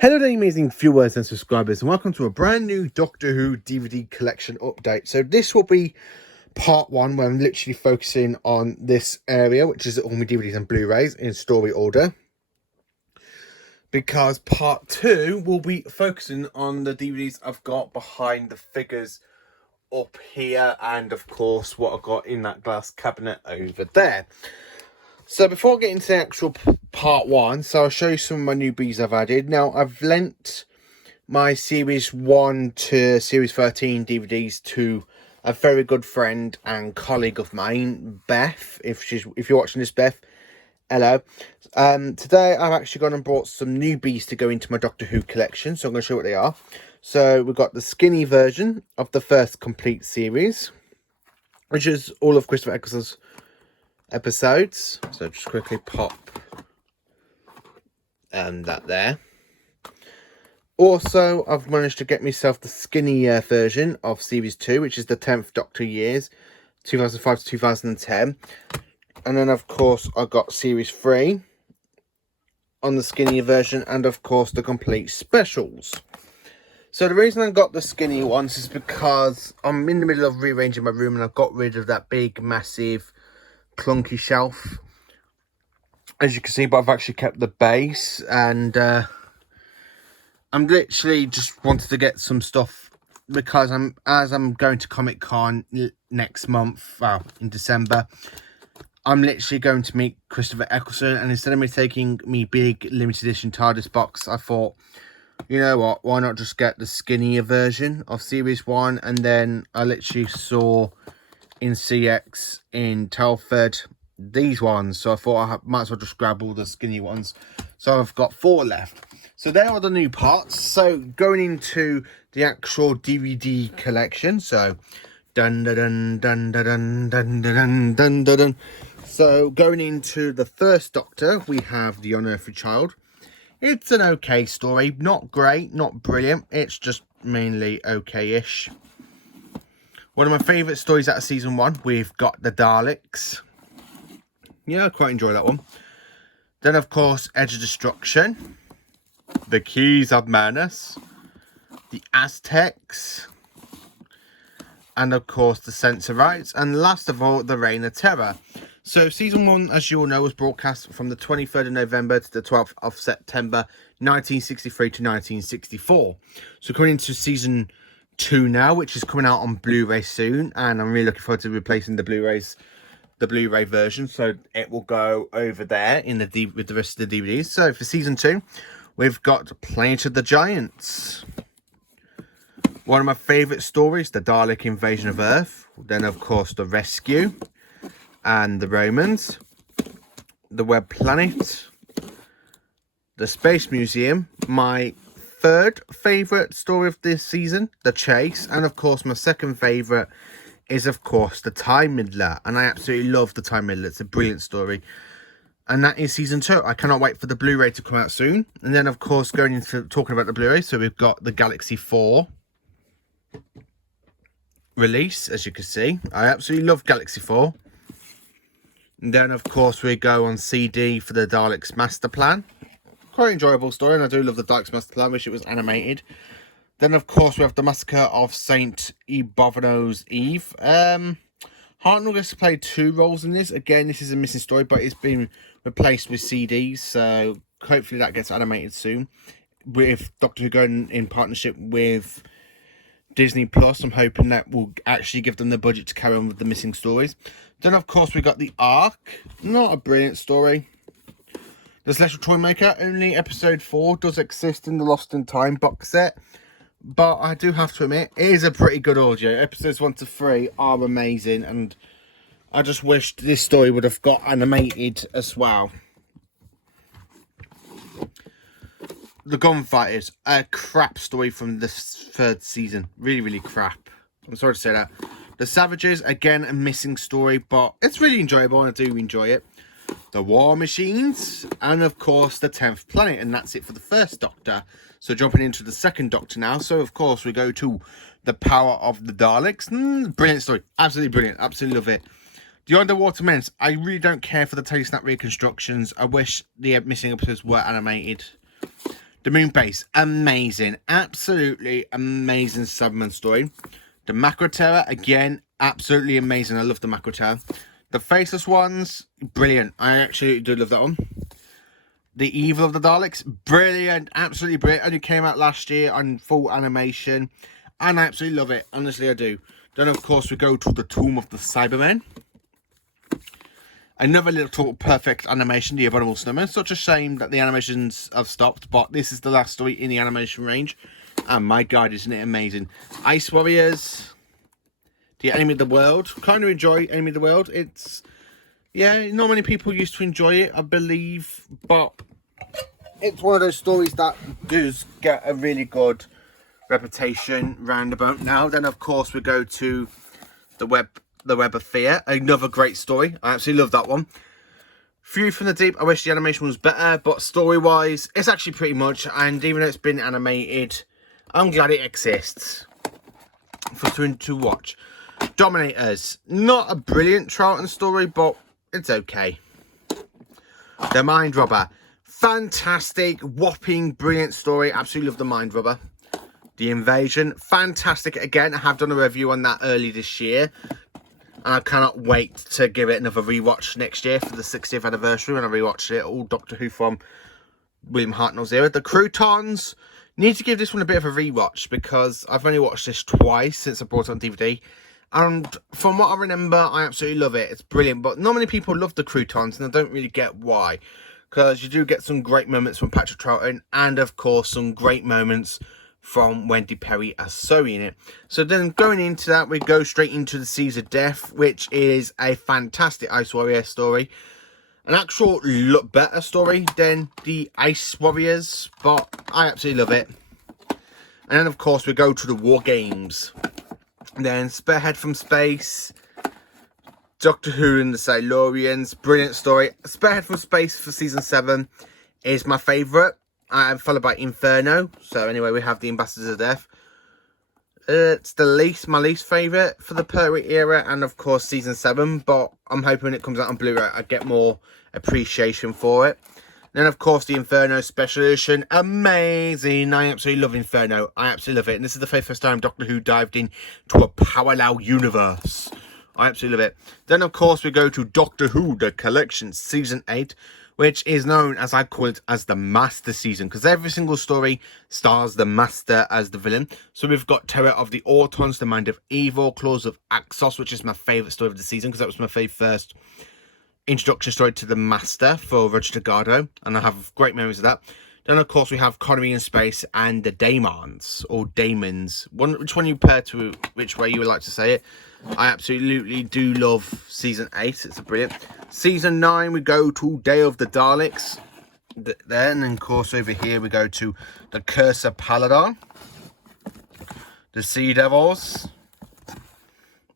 Hello there, amazing viewers and subscribers, and welcome to a brand new Doctor Who DVD collection update. So this will be part one, where I'm literally focusing on this area, which is all my DVDs and Blu-rays in story order. Because part two will be focusing on the DVDs I've got behind the figures up here, and of course what I've got in that glass cabinet over there. So before getting to the actual part one, so I'll show you some of my new bees I've added. Now, I've lent my series 1 to series 13 DVDs to a very good friend and colleague of mine, Beth. If you're watching this, Beth, hello. Today I've actually gone and brought some new bees to go into my Doctor Who collection, so I'm going to show you what they are. So we've got the skinny version of the first complete series, which is all of Christopher Eccleston's episodes. So just quickly pop that there. Also, I've managed to get myself the skinnier version of series 2, which is the 10th Doctor years, 2005 to 2010. And then of course I got series 3 on the skinnier version, and of course the complete specials. So the reason I got the skinny ones is because I'm in the middle of rearranging my room, and I've got rid of that big massive clunky shelf, as you can see, but I've actually kept the base, and I'm literally just wanted to get some stuff because as I'm going to Comic-Con next month, well, in December, I'm literally going to meet Christopher Eccleston, and instead of me taking me big limited edition TARDIS box, I thought, you know what, why not just get the skinnier version of series 1? And then I literally saw in CX in Telford these ones, so I thought I might as well just grab all the skinny ones. So I've got 4 left. So there are the new parts. So going into the actual DVD collection, so dun dun dun dun dun dun dun dun dun dun. So going into the first Doctor, we have The Unearthly Child. It's an okay story, not great, not brilliant, it's just mainly okay-ish. One of my favourite stories out of season 1, we've got the Daleks. Yeah, I quite enjoy that one. Then, of course, Edge of Destruction, the Keys of Madness, the Aztecs, and, of course, the Sensorites, and last of all, the Reign of Terror. So, season 1, as you all know, was broadcast from the 23rd of November to the 12th of September, 1963 to 1964. So, coming into season 2 now, which is coming out on Blu-ray soon, and I'm really looking forward to replacing the Blu-ray version, so it will go over there in with the rest of the DVDs. So for season 2, we've got Planet of the Giants, one of my favourite stories, the Dalek invasion of Earth. Then of course the Rescue and the Romans, the Web Planet, the Space Museum, my third favourite story of this season, The Chase, and of course my second favourite is of course the Time Middler, and I absolutely love the Time Middler. It's a brilliant story, and that is season 2. I cannot wait for the Blu-ray to come out soon. And then of course going into talking about the Blu-ray, so we've got the Galaxy 4 release, as you can see. I absolutely love Galaxy 4. And then of course we go on CD for the Daleks Master Plan. Quite enjoyable story, and I do love the Daleks Master Plan. Wish it was animated. Then, of course, we have the Massacre of St. Ebovenno's Eve. Hartnell gets to play 2 roles in this. Again, this is a missing story, but it's been replaced with CDs, so hopefully that gets animated soon. With Doctor Who going in partnership with Disney Plus, I'm hoping that will actually give them the budget to carry on with the missing stories. Then, of course, we got the Ark. Not a brilliant story. The Celestial Toymaker, only episode 4 does exist in the Lost in Time box set. But I do have to admit, it is a pretty good audio. Episodes 1 to 3 are amazing, and I just wished this story would have got animated as well. The Gunfighters, a crap story from the 3rd season. Really, really crap. I'm sorry to say that. The Savages, again, a missing story, but it's really enjoyable, and I do enjoy it. The War Machines, and of course the 10th Planet, and that's it for the first Doctor. So jumping into the second Doctor now, so of course we go to the Power of the Daleks. Brilliant story, absolutely brilliant, absolutely love it. The Underwater Menace, I really don't care for the Telesnap reconstructions. I wish the missing episodes were animated. The Moon Base, amazing. Absolutely amazing Cyberman story. The Macro Terror, again, absolutely amazing. I love the Macro Terror. The Faceless Ones, brilliant. I actually do love that one. The Evil of the Daleks, brilliant. Absolutely brilliant. Only came out last year on full animation. And I absolutely love it. Honestly, I do. Then, of course, we go to the Tomb of the Cybermen. Another little perfect animation, the Abominable Snowman. Such a shame that the animations have stopped, but this is the last story in the animation range. And my God, isn't it amazing? Ice Warriors, the Enemy of the World. Kind of enjoy Enemy of the World. It's, yeah, not many people used to enjoy it, I believe, but it's one of those stories that does get a really good reputation roundabout now. Then, of course, we go to the Web of Fear, another great story. I absolutely love that one. Fury from the Deep, I wish the animation was better, but story-wise, it's actually pretty much, and even though it's been animated, I'm glad it exists for to watch. Dominators, not a brilliant Charlton story, but it's okay. The Mind Robber, fantastic, whopping, brilliant story. Absolutely love The Mind Robber. The Invasion, fantastic again. I have done a review on that early this year. And I cannot wait to give it another rewatch next year for the 60th anniversary when I rewatched it. All Doctor Who from William Hartnell's era. The Croutons, need to give this one a bit of a rewatch because I've only watched this twice since I brought it on DVD. And from what I remember, I absolutely love it. It's brilliant. But not many people love the Croutons, and I don't really get why. Because you do get some great moments from Patrick Troughton, and of course some great moments from Wendy Perry as Zoe in it. So then going into that, we go straight into the Seas of Death, which is a fantastic Ice Warrior story. An actual better story than the Ice Warriors, but I absolutely love it. And then, of course, we go to the War Games. And then Spearhead from Space, Doctor Who and the Silurians, brilliant story. Spearhead from Space for Season 7 is my favourite. Followed by Inferno. So anyway, we have the Ambassadors of Death. It's my least favourite for the Pertwee era, and of course Season 7. But I'm hoping when it comes out on Blu-ray, I get more appreciation for it. And then of course the Inferno Special Edition, amazing. I absolutely love Inferno. I absolutely love it. And this is the very first time Doctor Who dived into a parallel universe. I absolutely love it. Then of course we go to Doctor Who The Collection Season 8. Which is known, as I call it, as the Master Season. Because every single story stars the Master as the villain. So we've got Terror of the Autons, The Mind of Evil, Claws of Axos, which is my favourite story of the season. Because that was my first introduction story to the Master for Roger Delgado. And I have great memories of that. Then, of course, we have Connery in Space and the Daemons, or Daemons. Which one you pair to which way you would like to say it. I absolutely do love Season 8. It's brilliant. Season 9, we go to Day of the Daleks. Then, of course, over here, we go to the Curse of Paladon. The Sea Devils.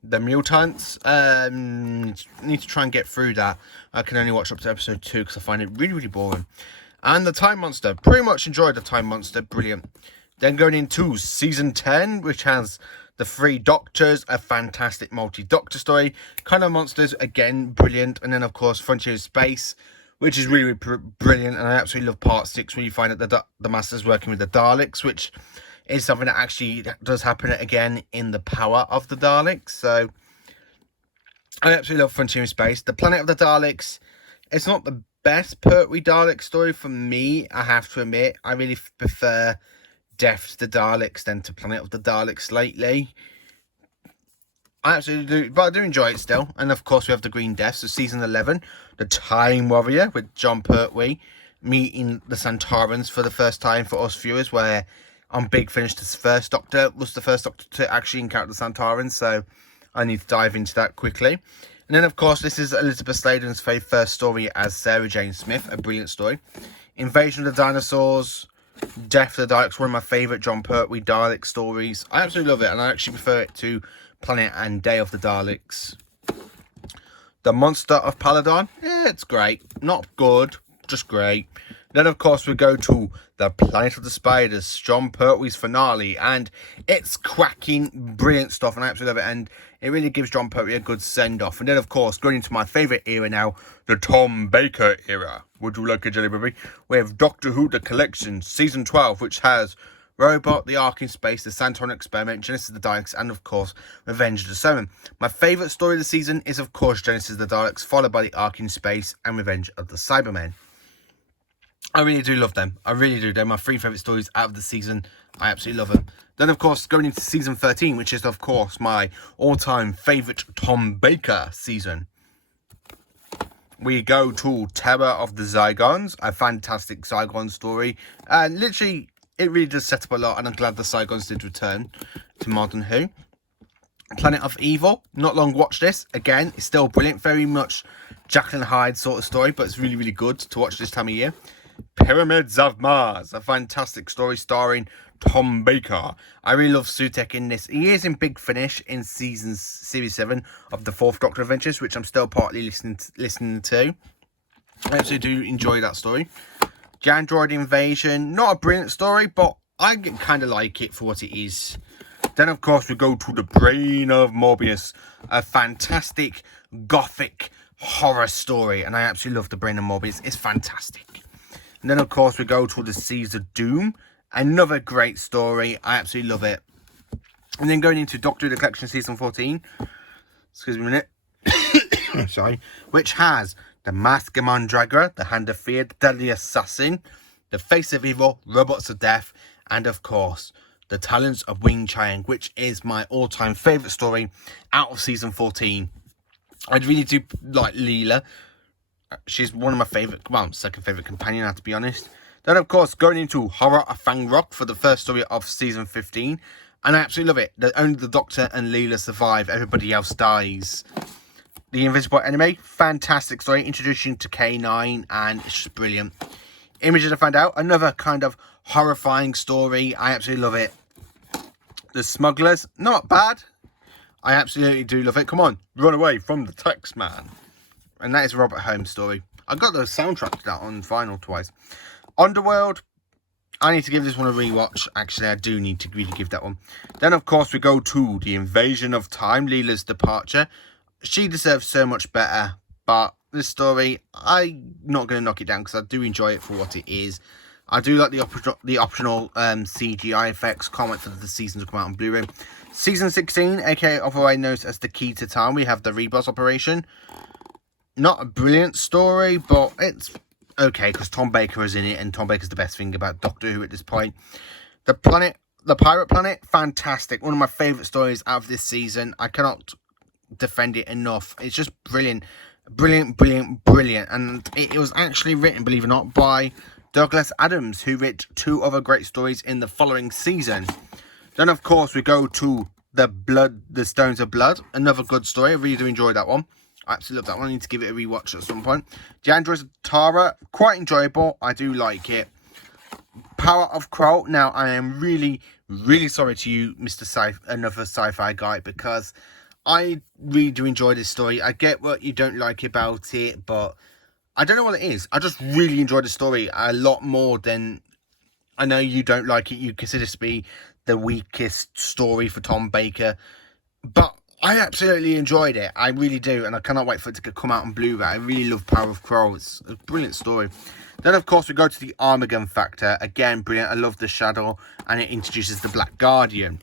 The Mutants. Need to try and get through that. I can only watch up to episode 2 because I find it really, really boring. And the Time Monster. Pretty much enjoyed the Time Monster. Brilliant. Then going into Season 10, which has the Three Doctors, a fantastic multi-doctor story. Kind of Monsters, again, brilliant. And then, of course, Frontier of Space, which is really, really brilliant. And I absolutely love Part 6 when you find out that the Master's working with the Daleks, which is something that actually does happen again in The Power of the Daleks. So, I absolutely love Frontier of Space. The Planet of the Daleks, it's not the best Pertwee Dalek story for me, I have to admit. I really prefer Death to the Daleks than to Planet of the Daleks lately. I absolutely do, but I do enjoy it still. And of course we have the Green Death. So Season 11, the Time Warrior with John Pertwee meeting the Santarans for the first time for us viewers, where on Big Finish the first Doctor was the first Doctor to actually encounter the Santarans. So I need to dive into that quickly. And then of course this is Elizabeth Sladen's very first story as Sarah Jane Smith, a brilliant story. Invasion of the Dinosaurs, Death of the Daleks, one of my favourite John Pertwee Dalek stories. I absolutely love it, and I actually prefer it to Planet and Day of the Daleks. The Monster of Paladon, yeah, it's great. Not good, just great. Then, of course, we go to the Planet of the Spiders, John Pertwee's finale, and it's cracking, brilliant stuff, and I absolutely love it, and it really gives John Pertwee a good send-off. And then, of course, going into my favourite era now, the Tom Baker era. Would you like a jelly baby? We have Doctor Who, The Collection, Season 12, which has Robot, The Ark in Space, The Santon Experiment, Genesis of the Daleks, and, of course, Revenge of the Seven. My favourite story of the season is, of course, Genesis of the Daleks, followed by The Ark in Space and Revenge of the Cybermen. I really do love them. I really do. They're my three favourite stories out of the season. I absolutely love them. Then, of course, going into season 13, which is, of course, my all-time favourite Tom Baker season. We go to Terror of the Zygons, a fantastic Zygon story. And literally, it really does set up a lot, and I'm glad the Zygons did return to Modern Who. Planet of Evil, not long watched this. Again, it's still brilliant. Very much Jekyll and Hyde sort of story, but it's really, really good to watch this time of year. Pyramids of Mars, a fantastic story starring Tom Baker. I really love Sutek in this. He is in Big Finish in series 7 of the 4th Doctor Adventures, which I'm still partly listening to. I actually do enjoy that story. The Android Invasion, not a brilliant story, but I kind of like it for what it is. Then, of course, we go to The Brain of Morbius, a fantastic gothic horror story, and I absolutely love The Brain of Morbius. It's fantastic. And then, of course, we go to The Seas of Doom. Another great story. I absolutely love it. And then going into Doctor Who The Collection Season 14. Excuse me a minute. Sorry. Which has The Mask of Mandragora, The Hand of Fear, The Deadly Assassin, The Face of Evil, Robots of Death, and, of course, The Talents of Wing Chiang, which is my all-time favourite story out of Season 14. I really do like Leela. She's one of my favourite, well, second favourite companion, I have to be honest. Then, of course, going into Horror of Fang Rock for the first story of Season 15. And I absolutely love it. Only the Doctor and Leela survive. Everybody else dies. The Invisible Enemy, fantastic story. Introduction to K9, and it's just brilliant. Images I found out, another kind of horrifying story. I absolutely love it. The Smugglers, not bad. I absolutely do love it. Come on, run away from the tax man. And that is a Robert Holmes story. I got the soundtrack to that on vinyl twice. Underworld, I need to give this one a rewatch. Actually, I do need to really give that one. Then, of course, we go to The Invasion of Time, Leela's departure. She deserves so much better, but this story, I'm not going to knock it down because I do enjoy it for what it is. I do like the optional CGI effects. Can't wait for the season to come out on Blu-ray. Season 16, aka otherwise known as The Key to Time, we have the Rebus Operation. Not a brilliant story, but it's okay because Tom Baker is in it, and Tom Baker's the best thing about Doctor Who at this point. The Pirate Planet, fantastic. One of my favourite stories out of this season. I cannot defend it enough. It's just brilliant. Brilliant, brilliant, brilliant. And it was actually written, believe it or not, by Douglas Adams, who wrote 2 other great stories in the following season. Then, of course, we go to The Stones of Blood. Another good story. I really do enjoy that one. I absolutely love that one. I need to give it a rewatch at some point. The Androids of Tara, quite enjoyable. I do like it. Power of Kroll. Now, I am really, really sorry to you, another sci-fi guy, because I really do enjoy this story. I get what you don't like about it, but I don't know what it is. I just really enjoy the story a lot more than... I know you don't like it. You consider this to be the weakest story for Tom Baker, but I absolutely enjoyed it. I really do, and I cannot wait for it to come out on Blu-ray. I really love Power of Kroll. It's a brilliant story. Then, of course, we go to the Armageddon Factor. Again, brilliant. I love the Shadow, and it introduces the Black Guardian.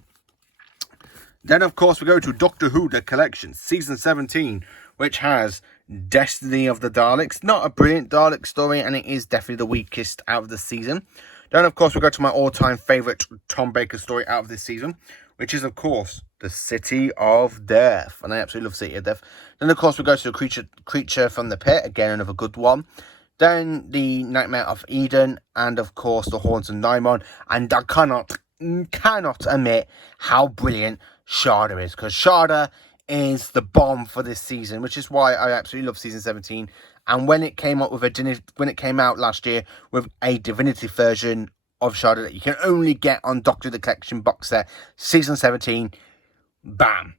Then, of course, we go to Doctor Who, The Collection, Season 17, which has Destiny of the Daleks. Not a brilliant Dalek story, and it is definitely the weakest out of the season. Then, of course, we go to my all-time favourite Tom Baker story out of this season, which is, of course, The City of Death. And I absolutely love City of Death. Then, of course, we go to the Creature from the Pit. Again, another good one. Then, The Nightmare of Eden. And, of course, The Haunts of Nymon. And I cannot admit how brilliant Sharda is. Because Sharda is the bomb for this season, which is why I absolutely love Season 17. And when it came out last year with a definitive version of Sharda that you can only get on Doctor the Collection box set, Season 17, bam.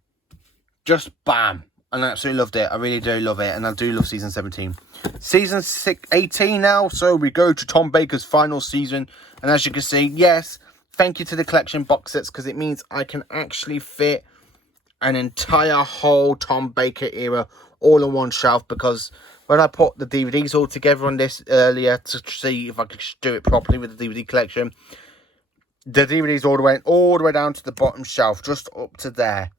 Just bam. and I absolutely loved it. I really do love it, and I do love season 17. Season 18 now, so we go to Tom Baker's final season, and as you can see, yes, thank you to the collection box sets, because it means I can actually fit an entire whole Tom Baker era all on one shelf, because when I put the DVDs all together on this earlier to see if I could do it properly with the DVD collection, the DVDs went all the way down to the bottom shelf, just up to there.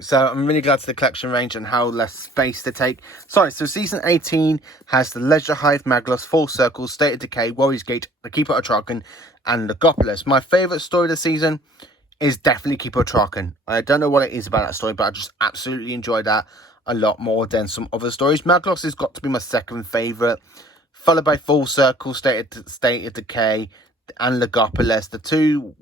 So I'm really glad to the collection range and how less space they take. Sorry, so season 18 has the Leisure Hive, Maglus, Full Circle, State of Decay, Warriors Gate, the Keeper of Traken, and Legopolis. My favourite story of the season is definitely Keeper of Traken. I don't know what it is about that story, but I just absolutely enjoyed that a lot more than some other stories. Maglus has got to be my second favourite, followed by Full Circle, State of Decay, and Legopolis. The two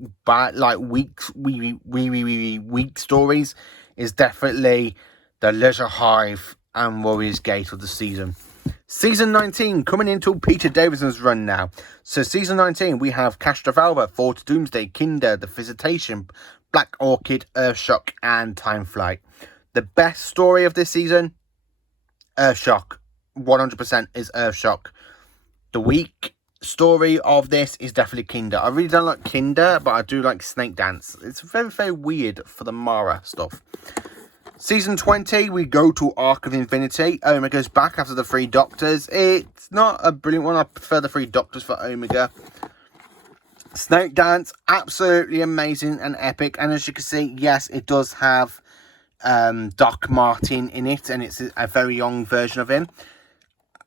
weak stories is definitely the Leisure Hive and Warriors Gate of the season. Season 19 coming into Peter Davison's run now. So season 19 we have Castrovalva, Fall to Doomsday, Kinder, The Visitation, Black Orchid, Earthshock, and Time Flight. The best story of this season, Earthshock. 100% is Earthshock. The weak story of this is definitely Kinder. I really don't like Kinder, but I do like Snake Dance. It's very, very weird for the Mara stuff. Season 20, we go to Arc of Infinity. Omega's back after the 3 Doctors. It's not a brilliant one. I prefer the 3 Doctors for Omega. Snake Dance, absolutely amazing and epic. And as you can see, yes, it does have Doc Martin in it, and it's a very young version of him.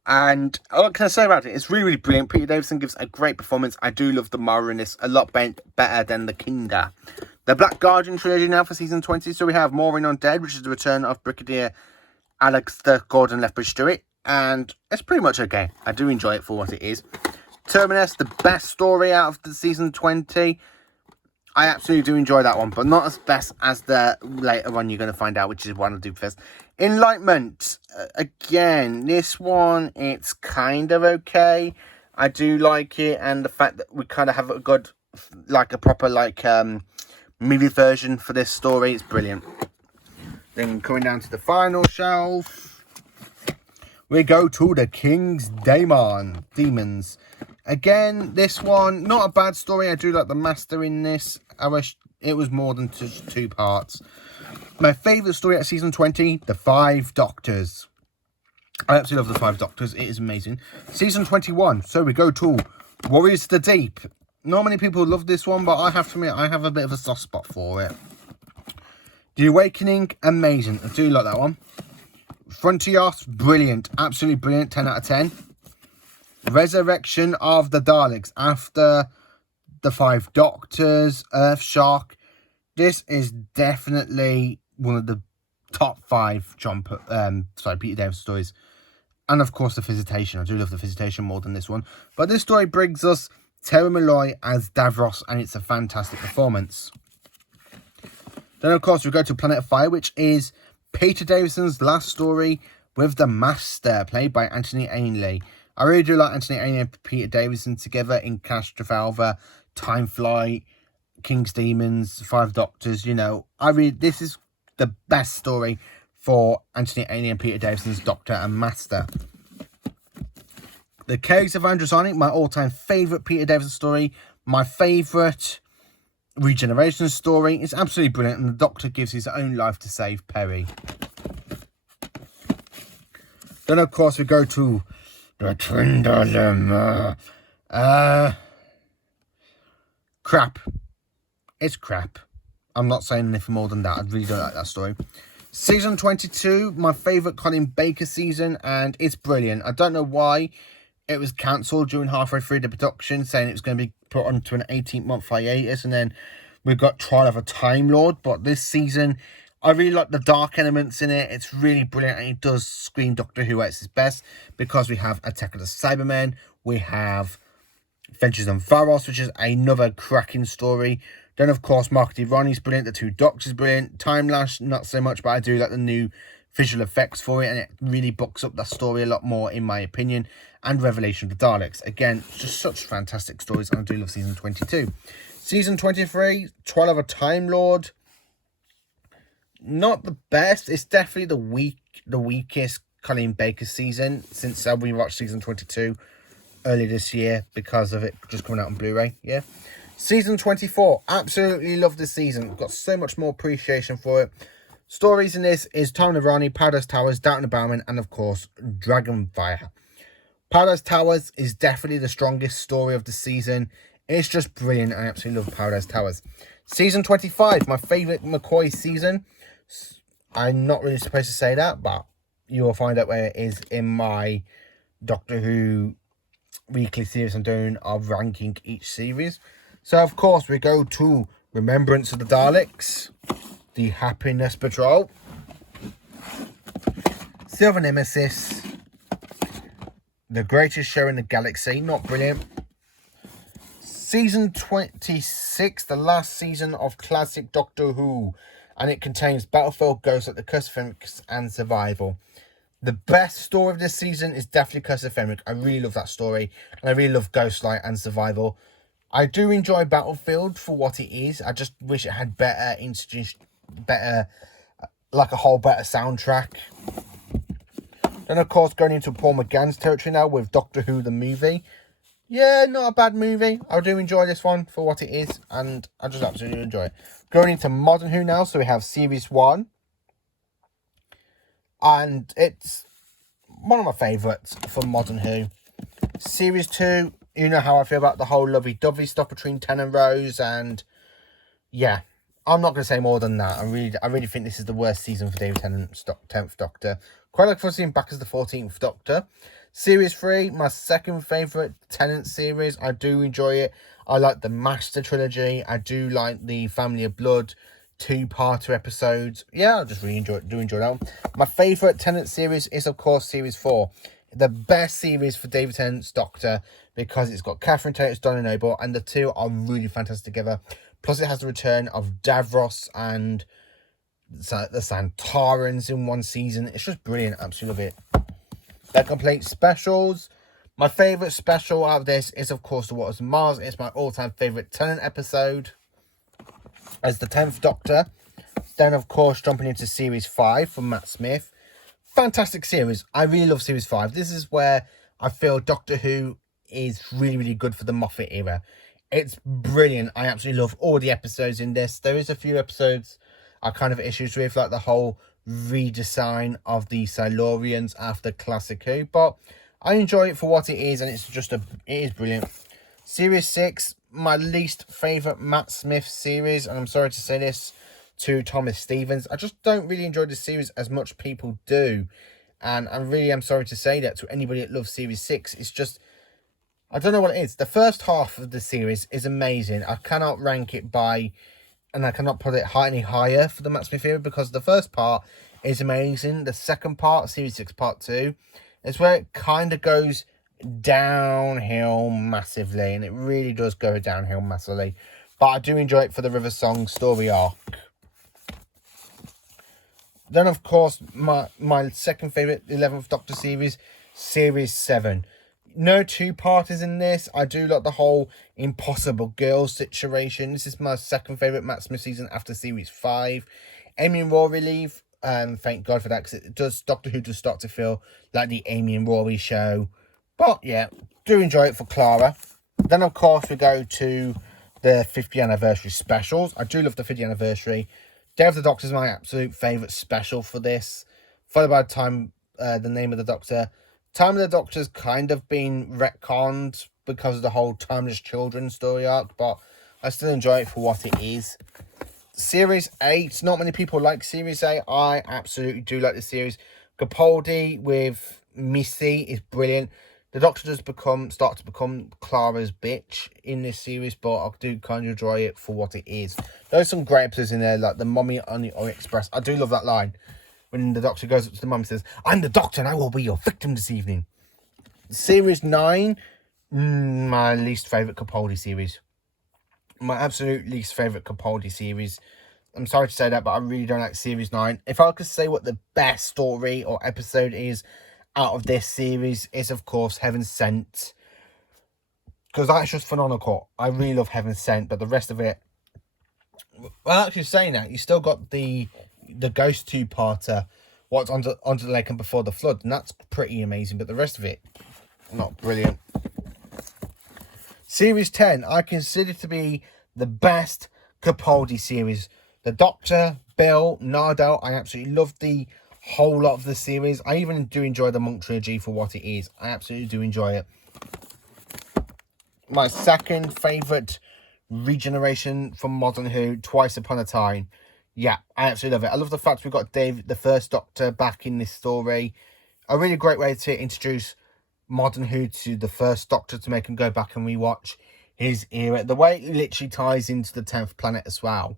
And what can I say about it? It's really, really brilliant. Peter Davison gives a great performance. I do love the Mara in this a lot better than the Kinder. The Black Guardian trilogy now for season 20. So we have Maureen Undead, which is the return of Brigadier Alexander Gordon Lethbridge Stewart. And it's pretty much okay. I do enjoy it for what it is. Terminus, the best story out of the season 20. I absolutely do enjoy that one, but not as best as the later one you're going to find out, which is one I'll do first. Enlightenment. Again, this one, it's kind of okay. I do like it, and the fact that we kind of have a good, a proper, movie version for this story, it's brilliant. Then coming down to the final shelf, we go to the King's Demons. Again, this one, not a bad story. I do like the Master in this. I wish it was more than just 2 parts. My favourite story at season 20, The 5 Doctors. I absolutely love The 5 Doctors. It is amazing. Season 21, so we go to Warriors of the Deep. Not many people love this one, but I have to admit, I have a bit of a soft spot for it. The Awakening, amazing. I do like that one. Frontios, brilliant. Absolutely brilliant. 10 out of 10. Resurrection of the Daleks after the 5 Doctors, Earthshock. This is definitely one of the top 5 Peter Davison stories. And of course, The Visitation. I do love The Visitation more than this one. But this story brings us Terry Malloy as Davros, and it's a fantastic performance. Then, of course, we go to Planet of Fire, which is Peter Davison's last story with the Master, played by Anthony Ainley. I really do like Anthony Ainley and Peter Davison together in Castrovalva, Time Flight, King's Demons, 5 Doctors. This is the best story for Anthony Ainley and Peter Davison's Doctor and Master. The Caves of Androsonic, my all-time favourite Peter Davison story, my favourite regeneration story. It's absolutely brilliant, and the Doctor gives his own life to save Perry. Then, of course, we go to the Twin Dilemma. Crap. It's crap. I'm not saying anything more than that. I really don't like that story. Season 22, my favourite Colin Baker season, and it's brilliant. I don't know why it was cancelled during halfway through the production, saying it was going to be put onto an 18-month hiatus, and then we've got Trial of a Time Lord. But this season, I really like the dark elements in it. It's really brilliant, and it does scream Doctor Who at its best, because we have Attack of the Cybermen, we have Adventures on Varos, which is another cracking story. Then, of course, Mark D. Ronnie's brilliant, The 2 Doctors brilliant, Time Lash, not so much, but I do like the new visual effects for it, and it really books up that story a lot more, in my opinion. And Revelation of the Daleks. Again, just such fantastic stories, and I do love season 22. Season 23, Trial of a Time Lord. not the best. It's definitely the weakest Colleen Baker season since we watched season 22 early this year because of it just coming out on Blu-ray. Yeah. Season 24. Absolutely love this season. Got so much more appreciation for it. Stories in this is Tom and Ronnie, Paradise Towers, Downton Bowman, and of course, Dragonfire. Paradise Towers is definitely the strongest story of the season. It's just brilliant. I absolutely love Paradise Towers. Season 25, my favourite McCoy season. I'm not really supposed to say that, but you will find out where it is in my Doctor Who weekly series I'm doing of ranking each series. So, of course, we go to Remembrance of the Daleks, The Happiness Patrol, Silver Nemesis, The Greatest Show in the Galaxy, not brilliant. Season 26, the last season of classic Doctor Who, and it contains Battlefield, Ghosts at the Curse of Fenrix, and Survival. The best story of this season is definitely Curse of Fenrix. I really love that story, and I really love Ghostlight and Survival. I do enjoy Battlefield for what it is. I just wish it had better like a whole better soundtrack. Then, of course, going into Paul McGann's territory now with Doctor Who the movie. Yeah, not a bad movie. I do enjoy this one for what it is, and I just absolutely enjoy it. Going into Modern Who now, so we have Series 1. And it's one of my favourites for Modern Who. Series 2, you know how I feel about the whole lovey-dovey stuff between Ten and Rose, and yeah, I'm not going to say more than that. I really think this is the worst season for David Tennant's 10th Doctor. Quite like to see him back as the 14th Doctor. Series 3, my second favourite Tennant series. I do enjoy it. I like the Master Trilogy. I do like the Family of Blood 2-parter episodes. Yeah, I just really enjoy that one. My favourite Tennant series is, of course, Series 4. The best series for David Tennant's Doctor, because it's got Catherine Tate, Donna Noble, and the two are really fantastic together. Plus, it has the return of Davros and the Santarans in one season. It's just brilliant. Absolutely love it. Their complete specials. My favourite special out of this is, of course, The Waters of Mars. It's my all-time favourite Tennant episode as the 10th Doctor. Then, of course, jumping into Series 5 from Matt Smith. Fantastic series. I really love Series 5. This is where I feel Doctor Who is really, really good for the Moffat era. It's brilliant. I absolutely love all the episodes in this. There is a few episodes I kind of issues with, like the whole redesign of the Silurians after Classic Who, but I enjoy it for what it is, and it is brilliant. Series 6, my least favourite Matt Smith series, and I'm sorry to say this to Thomas Stevens. I just don't really enjoy this series as much people do, and I really am sorry to say that to anybody that loves Series 6. It's just, I don't know what it is. The first half of the series is amazing. I cannot rank it by, and I cannot put it any higher for the Matt Smith era, because the first part is amazing. The second part, Series 6 Part 2, is where it kind of goes downhill massively, and it really does go downhill massively. But I do enjoy it for the River Song story arc. Then, of course, my second favourite 11th Doctor series, Series 7. No two-parters in this. I do like the whole Impossible Girls situation. This is my second favourite Matt Smith season after Series 5. Amy and Rory leave. Thank God for that, because Doctor Who does start to feel like the Amy and Rory show. But, yeah, do enjoy it for Clara. Then, of course, we go to the 50th anniversary specials. I do love the 50th anniversary. Day of the Doctor is my absolute favourite special for this. Followed by the Name of the Doctor. Time of the Doctor's kind of been retconned because of the whole Timeless Children story arc, but I still enjoy it for what it is. Series 8, not many people like Series 8. I absolutely do like the series. Capaldi with Missy is brilliant. The Doctor does start to become Clara's bitch in this series, but I do kind of enjoy it for what it is. There's some great episodes in there, like the Mummy on the Orient Express. I do love that line when the Doctor goes up to the mum and says, "I'm the Doctor and I will be your victim this evening." Series 9, my least favourite Capaldi series. My absolute least favourite Capaldi series. I'm sorry to say that, but I really don't like Series 9. If I could say what the best story or episode is out of this series, is of course Heaven Sent, because that's just phenomenal. I really love Heaven Sent, but the rest of it, well, actually saying that, you still got the the Ghost two-parter, What's Under the Lake and Before the Flood, and that's pretty amazing, but the rest of it, not brilliant. Series 10, I consider to be the best Capaldi series. The Doctor, Bill, Nardole, I absolutely love the whole lot of the series. I even do enjoy the Monk trilogy for what it is. I absolutely do enjoy it. My second favourite regeneration from Modern Who, Twice Upon a Time. Yeah, I absolutely love it. I love the fact we've got Dave, the first Doctor, back in this story. A really great way to introduce Modern Who to the first Doctor, to make him go back and rewatch his era. The way it literally ties into the 10th planet as well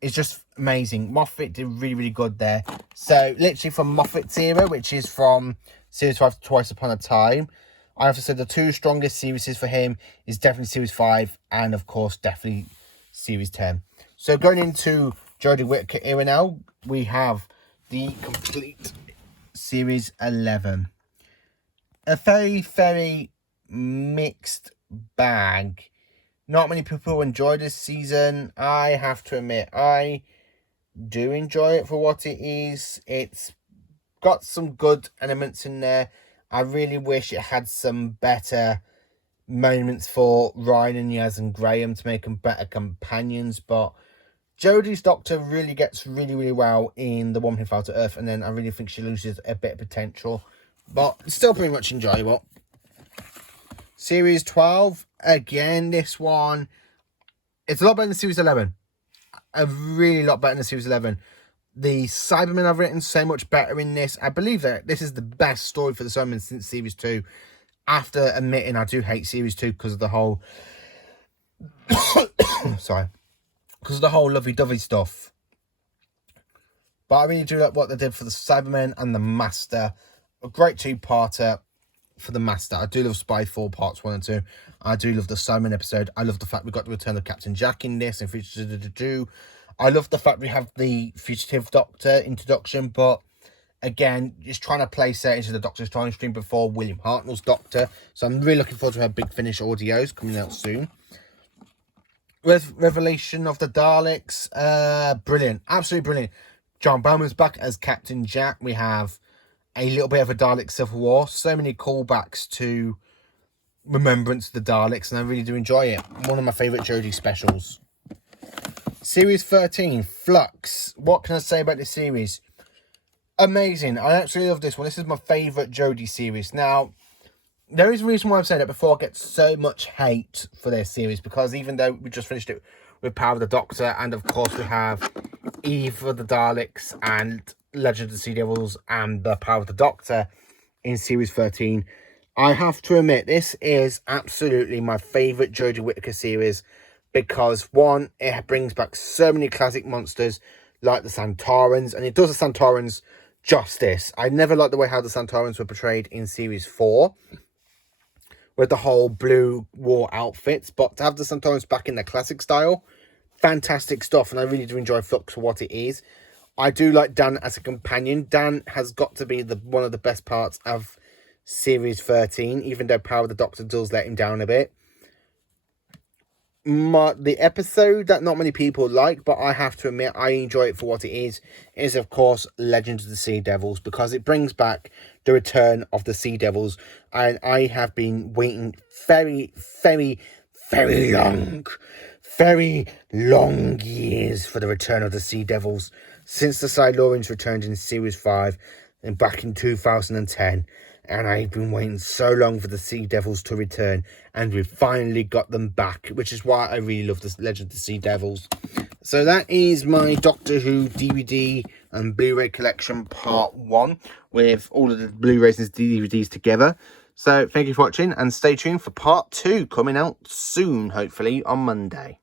is just amazing. Moffat did really, really good there. So literally from Moffat's era, which is from Series 5 to Twice Upon a Time, I have to say the two strongest series for him is definitely Series 5 and of course definitely Series 10. So going into Jodie Whittaker era now, we have the complete Series 11. A very, very mixed bag. Not many people enjoy this season. I have to admit, I do enjoy it for what it is. It's got some good elements in there. I really wish it had some better moments for Ryan and Yaz and Graham to make them better companions, but Jodie's Doctor really gets really, really well in The Woman Who Fell to Earth, and then I really think she loses a bit of potential, but still pretty much enjoyable. Series 12, again, this one, it's a lot better than Series 11. A really lot better than Series 11. The Cybermen I've written so much better in this. I believe that this is the best story for the Cybermen since Series 2. After admitting I do hate Series 2 because of the whole... Sorry. Because of the whole lovey-dovey stuff. But I really do like what they did for the Cybermen and the Master. A great two-parter for the Master. I do love Spyfall Parts 1 and 2. I do love the Cybermen episode. I love the fact we got the return of Captain Jack in this and Fugitive. I love the fact we have the Fugitive Doctor introduction, but again, just trying to place that into the Doctor's time stream before William Hartnell's Doctor. So I'm really looking forward to her Big Finish audios coming out soon. Revelation of the Daleks, brilliant, absolutely brilliant. John Bowman's back as Captain Jack. We have a little bit of a Dalek Civil War. So many callbacks to Remembrance of the Daleks, and I really do enjoy it. One of my favourite Jodie specials. Series 13, Flux. What can I say about this series? Amazing. I absolutely love this one. This is my favourite Jodie series. Now, there is a reason why I'm saying that before I get so much hate for this series, because even though we just finished it with Power of the Doctor, and of course we have Eve of the Daleks and Legend of the Sea Devils and the Power of the Doctor in Series 13, I have to admit this is absolutely my favourite Jodie Whittaker series, because one, it brings back so many classic monsters like the Santorans, and it does the Santorans justice. I never liked the way how the Santorans were portrayed in Series 4 with the whole blue war outfits, but to have the Santorans back in their classic style, fantastic stuff, and I really do enjoy Flux for what it is. I do like Dan as a companion. Dan has got to be one of the best parts of Series 13, even though Power of the Doctor does let him down a bit. The episode that not many people like, but I have to admit I enjoy it for what it is of course Legend of the Sea Devils, because it brings back the return of the Sea Devils, and I have been waiting very, very, very long years for the return of the Sea Devils, since the Silurians returned in Series 5 and back in 2010. And I've been waiting so long for the Sea Devils to return, and we've finally got them back, which is why I really love this Legend of the Sea Devils. So that is my Doctor Who DVD and Blu-ray collection part 1, with all of the Blu-rays and DVDs together. So thank you for watching, and stay tuned for part 2 coming out soon, hopefully on Monday.